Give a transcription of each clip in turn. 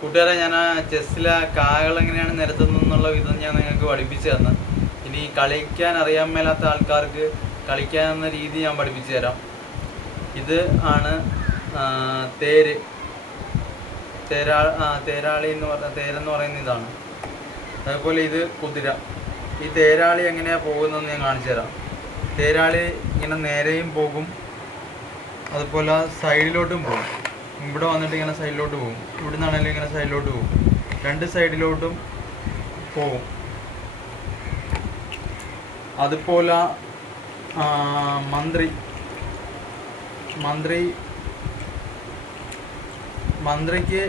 കൂട്ടുകാരെ, ഞാൻ ചെസ്സിലെ കായകൾ എങ്ങനെയാണ് നിരത്തുന്നതെന്നുള്ള വിധം ഞാൻ നിങ്ങൾക്ക് പഠിപ്പിച്ചു തന്നു. ഇനി കളിക്കാൻ അറിയാൻ മേലാത്ത ആൾക്കാർക്ക് കളിക്കാവുന്ന രീതി ഞാൻ പഠിപ്പിച്ചു തരാം. ഇത് ആണ് തേരാളി എന്ന് പറഞ്ഞ തേരെന്ന് പറയുന്ന ഇതാണ്. അതേപോലെ ഇത് കുതിര. ഈ തേരാളി എങ്ങനെയാണ് പോകുന്നതെന്ന് ഞാൻ കാണിച്ചു തരാം. തേരാളി ഇങ്ങനെ നേരെയും പോകും, അതുപോലെ സൈഡിലോട്ടും പോകും. ഇവിടെ വന്നിട്ട് ഇങ്ങനെ സൈഡിലോട്ട് പോകും, ഇവിടെ നിന്നാണെങ്കിലും ഇങ്ങനെ സൈഡിലോട്ട് പോകും, രണ്ട് സൈഡിലോട്ടും പോകും. അതുപോലെ മന്ത്രിക്ക്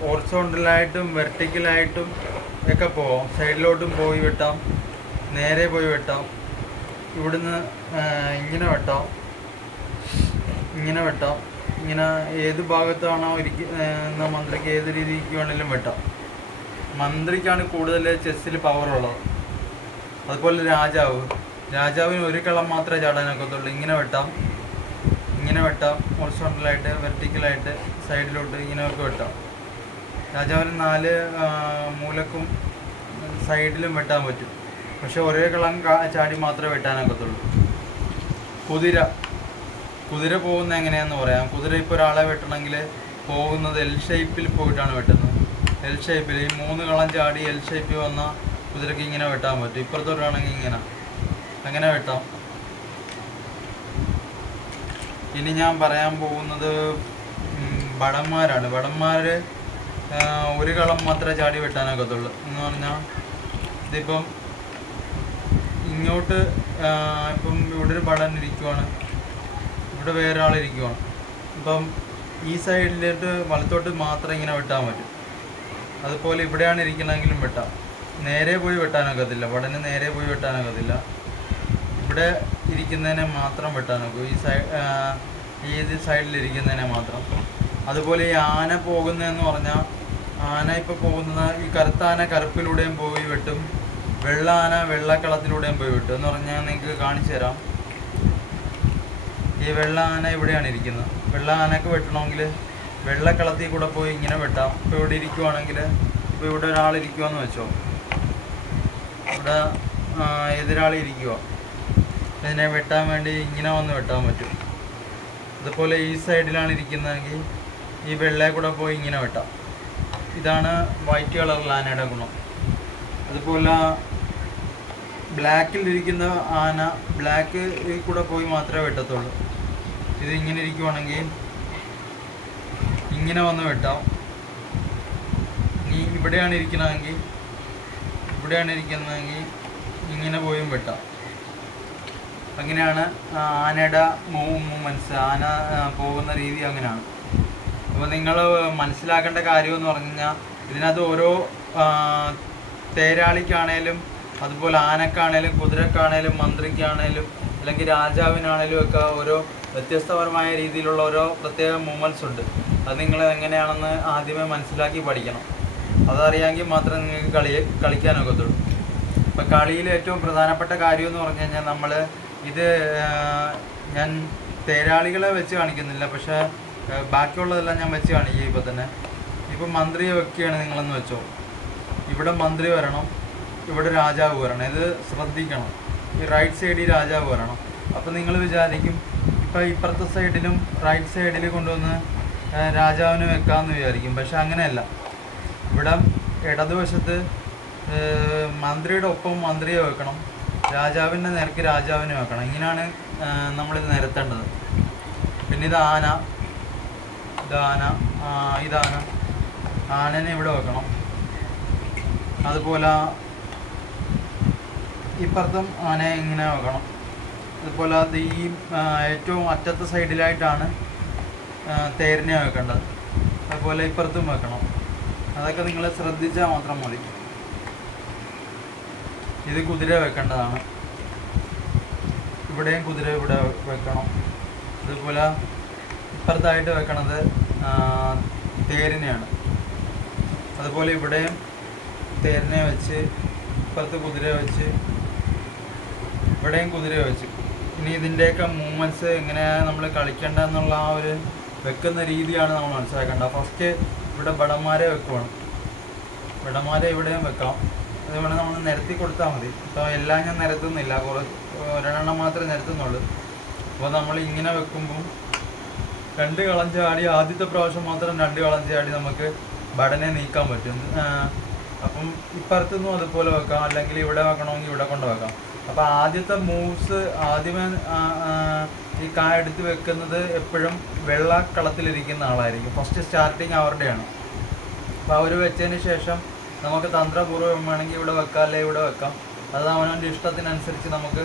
ഹൊറിസോണ്ടലായിട്ടും വെർട്ടിക്കലായിട്ടും ഒക്കെ പോവാം. സൈഡിലോട്ടും പോയി വെട്ടാം, നേരെ പോയി വെട്ടാം, ഇവിടുന്ന് ഇങ്ങനെ വെട്ടാം, ഇങ്ങനെ ഏത് ഭാഗത്താണോ ഇരിക്കുന്ന മന്ത്രിക്ക് ഏത് രീതിക്ക് വേണമെങ്കിലും വെട്ടാം. മന്ത്രിക്കാണ് കൂടുതൽ ചെസ്സിൽ പവറുള്ളത്. അതുപോലെ രാജാവിന് ഒരു കളം മാത്രമേ ചാടാനൊക്കത്തുള്ളൂ. ഇങ്ങനെ വെട്ടാം, ഹൊറിസോണ്ടലായിട്ട് വെർട്ടിക്കലായിട്ട് സൈഡിലോട്ട് ഇങ്ങനെയൊക്കെ വെട്ടാം. രാജാവിന് 4 മൂലക്കും സൈഡിലും വെട്ടാൻ പറ്റും, പക്ഷെ ഒരേ കളം ചാടി മാത്രമേ വെട്ടാനൊക്കത്തുള്ളൂ. കുതിര പോകുന്നത് എങ്ങനെയാണെന്ന് പറയാം. കുതിര ഇപ്പോൾ ഒരാളെ വെട്ടണമെങ്കിൽ പോകുന്നത് എൽ ഷേപ്പിൽ പോയിട്ടാണ് വെട്ടുന്നത്. എൽ ഷേപ്പിൽ ഈ 3 കളം ചാടി എൽ ഷേപ്പിൽ വന്നാൽ കുതിരയ്ക്ക് ഇങ്ങനെ വെട്ടാൻ പറ്റും. ഇപ്പുറത്തോട്ടാണെങ്കിൽ അങ്ങനെ വെട്ടാം. ഇനി ഞാൻ പറയാൻ പോകുന്നത് ഭടന്മാരാണ്. ഭടന്മാർ ഒരു കളം മാത്രമേ ചാടി വെട്ടാനൊക്കത്തുള്ളൂ. എന്ന് പറഞ്ഞാൽ ഇതിപ്പം ഇങ്ങോട്ട് ഇപ്പം ഇവിടെ ഒരു ഭടൻ ഇരിക്കുവാണ്, ഇവിടെ വേറെ ആളിരിക്കുവാണ്. ഇപ്പം ഈ സൈഡിലോട്ട് വലത്തോട്ട് മാത്രം ഇങ്ങനെ വെട്ടാൻ പറ്റും. അതുപോലെ ഇവിടെയാണ് ഇരിക്കണമെങ്കിലും വെട്ടാം. നേരെ പോയി വെട്ടാനൊക്കത്തില്ല, ഭടന് നേരെ പോയി വെട്ടാനൊക്കത്തില്ല. ഇവിടെ ഇരിക്കുന്നതിനെ മാത്രം വെട്ടാനൊക്കും, ഈ സൈഡിലിരിക്കുന്നതിനെ മാത്രം. അതുപോലെ ഈ ആന പോകുന്നതെന്ന് പറഞ്ഞാൽ, ആന ഇപ്പോൾ പോകുന്നത് ഈ കറുത്ത ആന കറുപ്പിലൂടെയും പോയി വെട്ടും, വെള്ള ആന വെള്ളക്കളത്തിലൂടെയും പോയി വെട്ടും. എന്ന് പറഞ്ഞാൽ നിങ്ങൾക്ക് കാണിച്ചു തരാം. ഈ വെള്ള ആന ഇവിടെയാണ് ഇരിക്കുന്നത്. വെള്ള ആനക്ക് വെട്ടണമെങ്കിൽ വെള്ളക്കളത്തിൽ കൂടെ പോയി ഇങ്ങനെ വെട്ടാം. ഇപ്പോൾ ഇവിടെ ഇരിക്കുവാണെങ്കിൽ, ഇപ്പോൾ ഇവിടെ ഒരാളിരിക്കുവാന്ന് വെച്ചോ, ഇവിടെ എതിരാളി ഇരിക്കുക, ഇതിനെ വെട്ടാൻ വേണ്ടി ഇങ്ങനെ വന്ന് വെട്ടാൻ പറ്റും. അതുപോലെ ഈ സൈഡിലാണ് ഇരിക്കുന്നതെങ്കിൽ ഈ വെള്ളയിൽ കൂടെ പോയി ഇങ്ങനെ വെട്ടാം. ഇതാണ് വൈറ്റ് കളറിലെ ആനയുടെ ഗുണം. അതുപോലെ ബ്ലാക്കിലിരിക്കുന്ന ആന ബ്ലാക്ക് കൂടെ പോയി മാത്രമേ വെട്ടത്തുള്ളൂ. ഇത് ഇങ്ങനെ ഇരിക്കുവാണെങ്കിൽ ഇങ്ങനെ വന്ന് വെട്ടാം. ഇവിടെയാണ് ഇരിക്കുന്നതെങ്കിൽ ഇങ്ങനെ പോയും വെട്ടാം. അങ്ങനെയാണ് ആനയുടെ മൂവ്മെൻറ്റ്സ്, ആന പോകുന്ന രീതി അങ്ങനെയാണ്. അപ്പോൾ നിങ്ങൾ മനസ്സിലാക്കേണ്ട കാര്യമെന്ന് പറഞ്ഞു കഴിഞ്ഞാൽ, ഇതിനകത്ത് ഓരോ തേരാളിക്കാണേലും അതുപോലെ ആനക്കാണേലും കുതിരക്കാണേലും മന്ത്രിക്കാണേലും അല്ലെങ്കിൽ രാജാവിനാണേലും ഒക്കെ ഓരോ വ്യത്യസ്തപരമായ രീതിയിലുള്ള ഓരോ പ്രത്യേക മൂവ്മെൻറ്റ്സ് ഉണ്ട്. അത് നിങ്ങൾ എങ്ങനെയാണെന്ന് ആദ്യമേ മനസ്സിലാക്കി പഠിക്കണം. അതറിയാമെങ്കിൽ മാത്രമേ നിങ്ങൾക്ക് കളിക്കാനൊക്കത്തുള്ളൂ. ഇപ്പം കളിയിൽ ഏറ്റവും പ്രധാനപ്പെട്ട കാര്യം എന്ന് പറഞ്ഞു കഴിഞ്ഞാൽ, നമ്മൾ ഇത് ഞാൻ തേരാളികളെ വെച്ച് കാണിക്കുന്നില്ല, പക്ഷേ ബാക്കിയുള്ളതെല്ലാം ഞാൻ വെച്ച് കാണിക്കുക. ഇപ്പോൾ തന്നെ ഇപ്പം മന്ത്രിയെ വെക്കുകയാണ് നിങ്ങളെന്ന് വെച്ചോ, ഇവിടെ മന്ത്രി വരണം, ഇവിടെ രാജാവ് വരണം. ഇത് ശ്രദ്ധിക്കണം. ഈ റൈറ്റ് സൈഡിൽ രാജാവ് വരണം. അപ്പം നിങ്ങൾ വിചാരിക്കും ഇപ്പം ഇപ്പുറത്തെ സൈഡിലും റൈറ്റ് സൈഡിൽ കൊണ്ടുവന്ന് രാജാവിന് വെക്കാമെന്ന് വിചാരിക്കും. പക്ഷെ അങ്ങനെയല്ല. ഇവിടെ ഇടതുവശത്ത് മന്ത്രിയുടെ ഒപ്പം മന്ത്രിയെ വെക്കണം, രാജാവിൻ്റെ നേർക്ക് രാജാവിനെ വെക്കണം. ഇങ്ങനെയാണ് നമ്മളിത് നിരത്തേണ്ടത്. പിന്നെ ഇതാണ് ആനനെ ഇവിടെ വെക്കണം. അതുപോലെ ഇപ്പുറത്തും ആനയെ ഇങ്ങനെ വെക്കണം. അതുപോലെ അത് ഈ ഏറ്റവും അറ്റത്തെ സൈഡിലായിട്ടാണ് തേരിനെ വെക്കേണ്ടത്. അതുപോലെ ഇപ്പുറത്തും വെക്കണം. അതൊക്കെ നിങ്ങൾ ശ്രദ്ധിച്ചാൽ മാത്രം മതി. ഇത് കുതിര വെക്കേണ്ടതാണ്. ഇവിടെയും കുതിര ഇവിടെ വെക്കണം. അതുപോലെ ഇപ്പുറത്തായിട്ട് വെക്കണത് തേരിനെയാണ്. അതുപോലെ ഇവിടെയും തേരിനെ വെച്ച്, ഇപ്പുറത്ത് കുതിര വെച്ച്, ഇവിടെയും കുതിര വെച്ച്. ഇനി ഇതിൻ്റെയൊക്കെ മൂവ്മെൻറ്റ്സ് എങ്ങനെയാണ് നമ്മൾ കളിക്കേണ്ടതെന്നുള്ള ആ ഒരു വെക്കുന്ന രീതിയാണ് നമ്മൾ മനസ്സിലാക്കേണ്ടത്. ഫസ്റ്റ് ഇവിടെ ഭടന്മാരെ വെക്കുവാണ്. ഭടന്മാരെ ഇവിടെയും വെക്കാം. അതുപോലെ നമ്മൾ നിരത്തി കൊടുത്താൽ മതി. ഇപ്പോൾ എല്ലാം ഞാൻ നിരത്തുന്നില്ല, ഒരെണ്ണം മാത്രമേ നിരത്തുന്നുള്ളൂ. അപ്പോൾ നമ്മൾ ഇങ്ങനെ വെക്കുമ്പം 2 കളം ചാടി, ആദ്യത്തെ പ്രാവശ്യം മാത്രം 2 കളം ചാടി നമുക്ക് ഭടനെ നീക്കാൻ പറ്റും. അപ്പം ഇപ്പുറത്തുനിന്നും അതുപോലെ വെക്കാം, അല്ലെങ്കിൽ ഇവിടെ വെക്കണമെങ്കിൽ ഇവിടെ കൊണ്ട് വെക്കാം. അപ്പോൾ ആദ്യത്തെ മൂവ്സ് ആദ്യമേ ഈ കായ എടുത്ത് വെക്കുന്നത് എപ്പോഴും വെള്ള കളത്തിലിരിക്കുന്ന ആളായിരിക്കും. ഫസ്റ്റ് സ്റ്റാർട്ടിങ് അവരുടെയാണ്. അപ്പോൾ അവർ വെച്ചതിന് ശേഷം നമുക്ക് തന്ത്രപൂർവ്വം വേണമെങ്കിൽ ഇവിടെ വെക്കാം, അല്ലെങ്കിൽ ഇവിടെ വെക്കാം. അത് അവനവൻ്റെ ഇഷ്ടത്തിനനുസരിച്ച് നമുക്ക്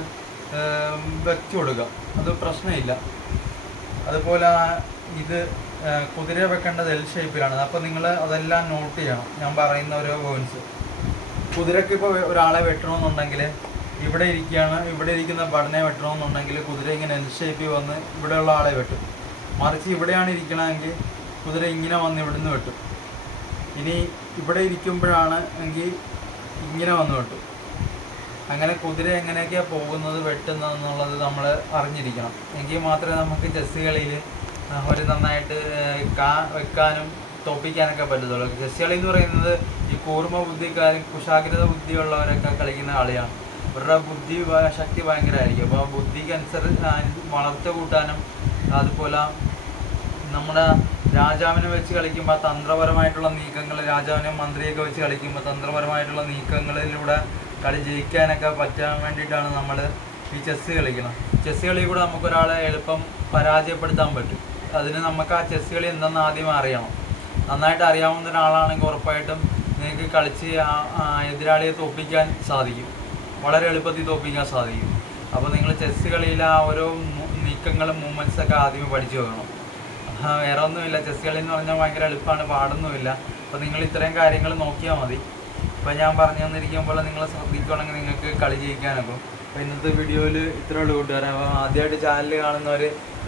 വെച്ചു കൊടുക്കാം, അത് പ്രശ്നമില്ല. അതുപോലെ ഇത് കുതിര വെക്കേണ്ടത് എൽ ഷേപ്പിലാണ്. അപ്പോൾ നിങ്ങൾ അതെല്ലാം നോട്ട് ചെയ്യണം, ഞാൻ പറയുന്ന ഓരോ പോയിൻറ്റ്സ്. കുതിരയ്ക്ക് ഇപ്പോൾ ഒരാളെ വെട്ടണമെന്നുണ്ടെങ്കിൽ ഇവിടെ ഇരിക്കുന്ന ഭടനെ വെട്ടണമെന്നുണ്ടെങ്കിൽ കുതിര ഇങ്ങനെ എൽ ഷേപ്പിൽ വന്ന് ഇവിടെയുള്ള ആളെ വെട്ടും. മറിച്ച് ഇവിടെയാണ് ഇരിക്കണമെങ്കിൽ കുതിര ഇങ്ങനെ വന്ന് ഇവിടുന്ന് വെട്ടും. ഇനി ഇവിടെ ഇരിക്കുമ്പോഴാണ് എങ്കിൽ ഇങ്ങനെ വന്ന് വെട്ടും. അങ്ങനെ കുതിര എങ്ങനെയൊക്കെയാണ് പോകുന്നത്, വെട്ടുന്നതെന്നുള്ളത് നമ്മൾ അറിഞ്ഞിരിക്കണം. എങ്കിൽ മാത്രമേ നമുക്ക് ചെസ്സ് കളിയിൽ ഒരു നന്നായിട്ട് വെക്കാനും തോപ്പിക്കാനൊക്കെ പറ്റത്തുള്ളൂ. ചെസ്സ് കളി എന്ന് പറയുന്നത് ഈ കൂർമ്മ ബുദ്ധിക്കാരും കുശാഗ്രത ബുദ്ധിയുള്ളവരൊക്കെ കളിക്കുന്ന കളിയാണ്. അവരുടെ ബുദ്ധി ശക്തി ഭയങ്കരമായിരിക്കും. അപ്പോൾ ബുദ്ധിക്ക് അനുസരിച്ച് വളർച്ച കൂട്ടാനും, അതുപോലെ നമ്മുടെ രാജാവിനെ വെച്ച് കളിക്കുമ്പോൾ തന്ത്രപരമായിട്ടുള്ള നീക്കങ്ങൾ, രാജാവിനെ മന്ത്രിയൊക്കെ വെച്ച് കളിക്കുമ്പോൾ തന്ത്രപരമായിട്ടുള്ള നീക്കങ്ങളിലൂടെ കളി ജയിക്കാനൊക്കെ പറ്റാൻ വേണ്ടിയിട്ടാണ് നമ്മൾ ഈ ചെസ്സ് കളിക്കണം. ചെസ്സ് കളി കൂടെ നമുക്കൊരാളെ എളുപ്പം പരാജയപ്പെടുത്താൻ പറ്റും. അതിന് നമുക്ക് ആ ചെസ്സ് കളി എന്തെന്ന് ആദ്യം അറിയണം. നന്നായിട്ട് അറിയാവുന്ന ഒരാളാണെങ്കിൽ ഉറപ്പായിട്ടും നിങ്ങൾക്ക് കളിച്ച് എതിരാളിയെ തോൽപ്പിക്കാൻ സാധിക്കും, വളരെ എളുപ്പത്തിൽ തോൽപ്പിക്കാൻ സാധിക്കും. അപ്പോൾ നിങ്ങൾ ചെസ്സ് കളിയിൽ ആ ഓരോ നീക്കങ്ങളും മൂവ്മെൻറ്റ്സൊക്കെ ആദ്യമേ പഠിച്ചു വെക്കണം. വേറെ ഒന്നുമില്ല, ചെസ്സ് കളി എന്ന് പറഞ്ഞാൽ ഭയങ്കര എളുപ്പമാണ്, പാടൊന്നുമില്ല. അപ്പോൾ നിങ്ങൾ ഇത്രയും കാര്യങ്ങൾ നോക്കിയാൽ മതി. അപ്പോൾ ഞാൻ പറഞ്ഞു തന്നിരിക്കുമ്പോൾ നിങ്ങൾ ശ്രദ്ധിക്കുകയാണെങ്കിൽ നിങ്ങൾക്ക് കളി ജയിക്കാനൊക്കെ. അപ്പോൾ ഇന്നത്തെ വീഡിയോയിൽ ഇത്രേ ഉള്ളൂ കൂട്ടുകാരെ. അപ്പോൾ ആദ്യമായിട്ട് ചാനൽ കാണുന്നവർ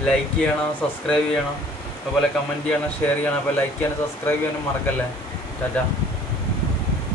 ലൈക്ക് ചെയ്യണം, സബ്സ്ക്രൈബ് ചെയ്യണം, അതുപോലെ കമൻറ്റ് ചെയ്യണം, ഷെയർ ചെയ്യണം. അപ്പോൾ ലൈക്ക് ചെയ്യാനും സബ്സ്ക്രൈബ് ചെയ്യാനും മറക്കല്ലേ. ടാറ്റാ.